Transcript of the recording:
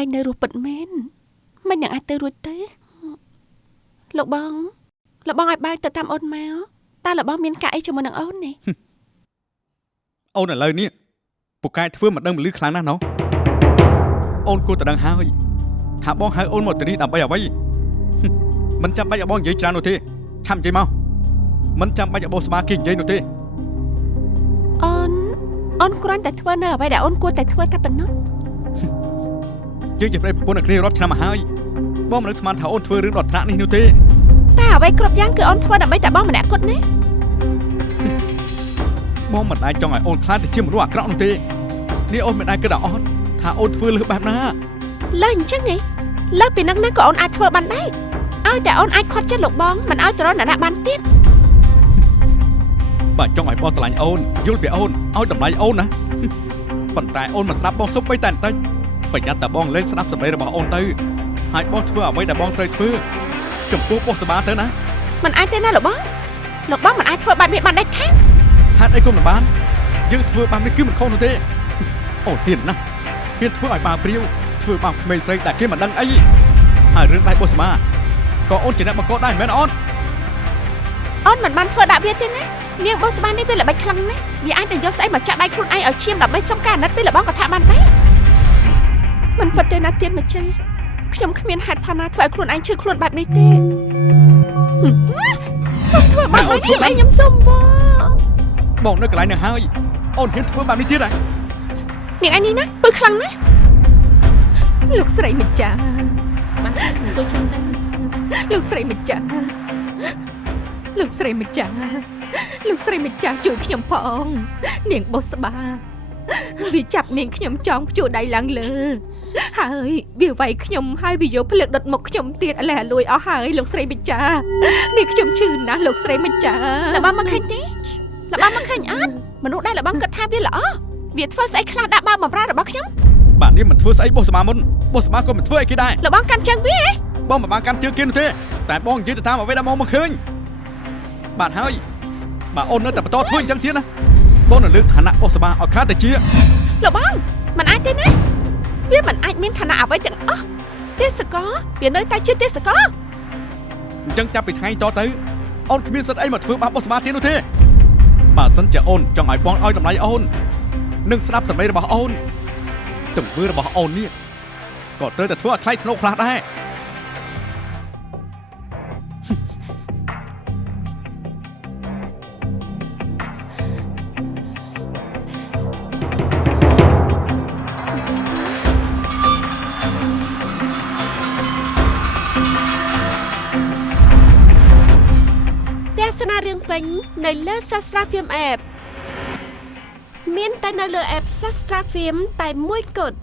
ឯងនៅរស់ពិតមែនមិនយ៉ាងអាចទៅរួចទេលោកបងឲ្យបាយទៅតាមអូនមកតើលោកបងមានការអីជាមួយនឹងអូននេះអូនឥឡូវនេះពូកែធ្វើមិនដឹងមិនលឺខ្លាំងណាស់ណោះអូនគួរតែដឹងហើយថាបងហៅអូនមកទីនេះដើម្បីអ្វីមិនចាំបាច់ឲ្យបងនិយាយច្រើននោះទេឆាប់និយាយមកមិនចាំបាច់ឲ្យបងស្មាគេនិយាយនោះទេអូនគ្រាន់តែធ្វើនៅអ្វីដែលអូនគួរតែធ្វើតែប៉ុណ្ណោះយើងជាប្តីប្រពន្ធនឹងគ្នារាប់ឆ្នាំមកហើយបងមិននឹកស្មានថាអូនធ្វើរឿងដល់ថ្នាក់នេះនោះទេតែអ្វីគ្រប់យ៉ាងគឺអូនធ្វើដើម្បីតែបងម្នាក់គត់ណាបងមិនអាចចង់ឲ្យអូនខ្លាចទៅជាមនុស្សអាក្រក់នោះទេនេះអូនមិនអាចគិតឲ្យអត់ថាអូនធ្វើលើបែបណាលើអញ្ចឹងហីលើពីនឹងណាក៏អូនអាចធ្វើបានដែរឲ្យតែអូនអាចខត់ចិត្តលោកបងមិនឲ្យទៅរកអ្នកណាបានទៀតបើចង់ឲ្យបងស្រឡាញ់អូនយល់ពីអូនឲ្យតម្លៃអូនណាប៉ុន្តែអូនមិនស្ដាប់បងសុបបីតែបន្តិចប្រយ័ត្នតែបងលេងស្ដាប់សម្ដីរបស់អូនទៅហើយបងធ្វើអ្វីដែលបងត្រូវធ្វើចំពោះបុស្បាទៅណាមិនអាចទេណាលោកបងមិនអាចធ្វើបែបនេះបានដាច់ខាតហេតុអីក៏មិនបានយើងធ្វើបែបនេះគឺមិនខុសនោះទេអូនហ៊ានណាហ៊ានធ្វើឲ្យបាវព្រាវធ្វើបាបក្មេងស្រីដែលគេមិនដឹងអីហើយរឿងដៃបុស្បាក៏អូនជាអ្នកបង្កដែរមិនមែនអូនមិនបានធ្វើដាក់វាទេណានាងបុស្បានេះវាល្បិចខ្លាំងណាស់វាអាចនឹងយកស្អីមកចាក់ដៃខ្លួនឯងឲ្យឈាមដើម្បីសុំការអាណិតពីលោកបងក៏ថាបានដែរមិនពិតទេណាទៀនម្ចាស់ខ្ញុំគ្មានហេតុផលណាធ្វើឲ្យខ្លួនឯងឈឺខ្លួនបែបនេះទេកុំធ្វើបែបនេះខ្ញុំសុំបងនៅកន្លែងនឹងហើយអូនហ៊ានធ្វើបែបនេះទៀតហ៎នាងឯនេះណាពើខ្លាំងណាស់លោកស្រីម្ចាស់បានទៅជុំទៅលោកស្រីម្ចាស់ជួយខ្ញុំផងនាងបុស្បាវាចាប់នាងខ្ញុំចង់ជួដៃឡើងលើហើយវាវាយខ្ញុំហើយវាយកភ្លើងដុតមុខខ្ញុំទៀតឥឡូវអាលួយអស់ហើយលោកស្រីម្ចាស់នាងខ្ញុំឈឺណាស់លោកស្រីម្ចាស់លបងមកឃើញទេលបងមកឃើញអត់មនុស្សដែលលបងគិតថាវាល្អវាធ្វើស្អីខ្លះដាក់បាបបំរើរបស់ខ្ញុំបាទនេះមិនធ្វើស្អីបុស្បាមុនបុស្បាក៏មិនធ្វើអីគេដែរលបងកាន់ជើងវាបងមិនបានកាន់ជើងគេនោះទេតែបងនិយាយទៅតាមអ្វីដែលមកឃើញបាទហើយបាទអូននៅតែបន្តធ្វើអញ្ចឹងទៀតណាបងនៅលើកឋានៈបុស្បាឲ្យខ្លាចតែជាលបងមិនអាចទេណាវាមិនអាចមានឋានៈអ្វីទាំងអស់ទេសកលវានៅតែជាទេសកលអញ្ចឹងចាប់ពីថ្ងៃតទៅអូនគ្មានសិទ្ធិអីមកធ្វើបាបបុស្បាទៀតនោះទេបើសិនជាអូនចង់ឲ្យបងឲ្យតម្លៃអូននឹងស្ដាប់សម្ដីរបស់អូនទង្វើរបស់អូននេះក៏ត្រូវតែធ្វើឲ្យថ្លៃថ្នូរខ្លះដែរទស្សនារឿងពេញនៅលើ Sastra Film App មានតែនៅលើ App Sastra Film តែមួយគត់